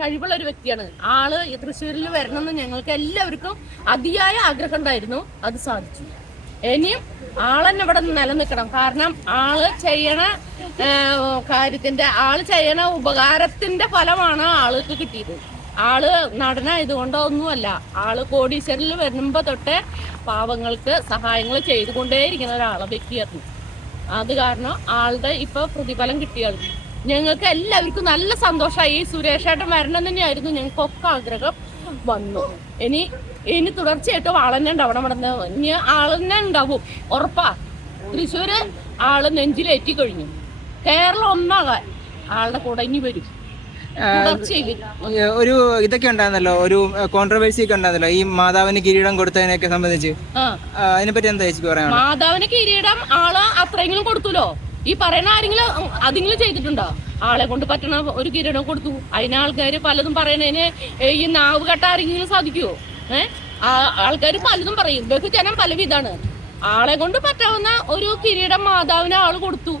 കഴിവുള്ള ഒരു വ്യക്തിയാണ് ആള്. തൃശ്ശൂരിൽ വരണമെന്ന് ഞങ്ങൾക്ക് എല്ലാവർക്കും അതിയായ ആഗ്രഹം ഉണ്ടായിരുന്നു. അത് സാധിച്ചു. ഇനിയും ആളെന്നെ ഇവിടെ നിലനിൽക്കണം. കാരണം ആള് ചെയ്യണ കാര്യത്തിന്റെ, ആള് ചെയ്യണ ഉപകാരത്തിന്റെ ഫലമാണ് ആൾക്ക് കിട്ടിയത്. ആള് നടനായതുകൊണ്ടോ ഒന്നുമല്ല. ആള് കോടീശ്വരിൽ വരുമ്പോ തൊട്ടേ പാവങ്ങൾക്ക് സഹായങ്ങൾ ചെയ്തുകൊണ്ടേയിരിക്കുന്ന ഒരാളെ വ്യക്തിയായിരുന്നു. അത് കാരണം ആളുടെ ഇപ്പൊ പ്രതിഫലം കിട്ടിയാൽ ഞങ്ങൾക്ക് എല്ലാവർക്കും നല്ല സന്തോഷമായി. സുരേഷേട്ടൻ വരണം തന്നെയായിരുന്നു ഞങ്ങൾക്കൊക്കെ ആഗ്രഹം. വന്നു. ഇനി തുടർച്ചയായിട്ടും ആളെന്നെ ഉണ്ടാവണം. ഇവിടെ ഇനി ആളെന്നെ ഉണ്ടാവും, ഉറപ്പാ. തൃശ്ശൂര് ആള് നെഞ്ചിലേറ്റി കഴിഞ്ഞു. കേരളം ഒന്നാകാൻ ആളുടെ കൂടെ ഇനി വരും. ഒരു ഇതൊക്കെ ഉണ്ടായിരുന്നല്ലോ, ഒരു കോൺട്രവേഴ്സി ഒക്കെ ഉണ്ടായിരുന്നല്ലോ ഈ മാതാവിന് കിരീടം കൊടുത്തതിനൊക്കെ സംബന്ധിച്ച്. അതിനെപ്പറ്റി എന്താ ചേച്ചി പറയാ? മാതാവിന് കിരീടം ആള് അത്രയെങ്കിലും കൊടുത്തുല്ലോ. ഈ പറയുന്ന ആരെങ്കിലും അതെങ്കിലും ചെയ്തിട്ടുണ്ടോ? ആളെ കൊണ്ട് പറ്റണ ഒരു കിരീടം കൊടുത്തു. അതിന് ആൾക്കാര് പലതും പറയണതിന് ഈ നാവ് കെട്ട ആരെങ്കിലും സാധിക്കുവോ? ആൾക്കാർ പലതും പറയും. ബഹുജനം പലവിധാണ്. ആളെ കൊണ്ട് പറ്റാവുന്ന ഒരു കിരീടം മാതാവിന് ആള് കൊടുത്തു.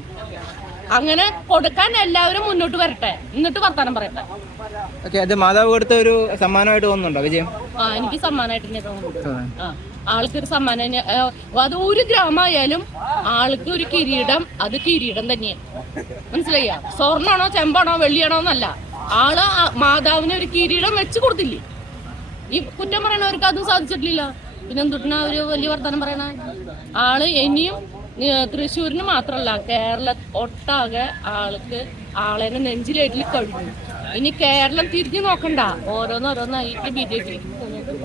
അങ്ങനെ കൊടുക്കാൻ എല്ലാവരും മുന്നോട്ട് വരട്ടെ, എന്നിട്ട് വർത്താനം പറയട്ടെ. അത് മാതാവ് കൊടുത്ത ഒരു സമ്മാനമായിട്ട് തോന്നുന്നുണ്ടോ വിജയം? എനിക്ക് സമ്മാനമായിട്ട് തന്നെ തോന്നുന്നുണ്ട്. ആൾക്കൊരു സമ്മാനം. അത് ഒരു ഗ്രാമമായാലും ആൾക്ക് ഒരു കിരീടം, അത് കിരീടം തന്നെയാണ്. മനസ്സിലായ? സ്വർണ്ണാണോ ചെമ്പാണോ വെള്ളിയാണോ എന്നല്ല, ആള് മാതാവിന് ഒരു കിരീടം വെച്ച് കൊടുത്തില്ലേ. ഈ കുറ്റം പറയണവർക്ക് അതും സാധിച്ചിട്ടില്ല. പിന്നെ എന്തുട്ടിനാ ഒരു വലിയ വർത്തമാനം പറയണ? ആള് ഇനിയും തൃശ്ശൂരിന് മാത്രമല്ല കേരള ഒട്ടാകെ ആളെന്നെ നെഞ്ചിലേറ്റിൽ കഴിഞ്ഞു. ഇനി കേരളം തിരിഞ്ഞു നോക്കണ്ട, ഓരോന്നോരോന്നായിട്ട് BJP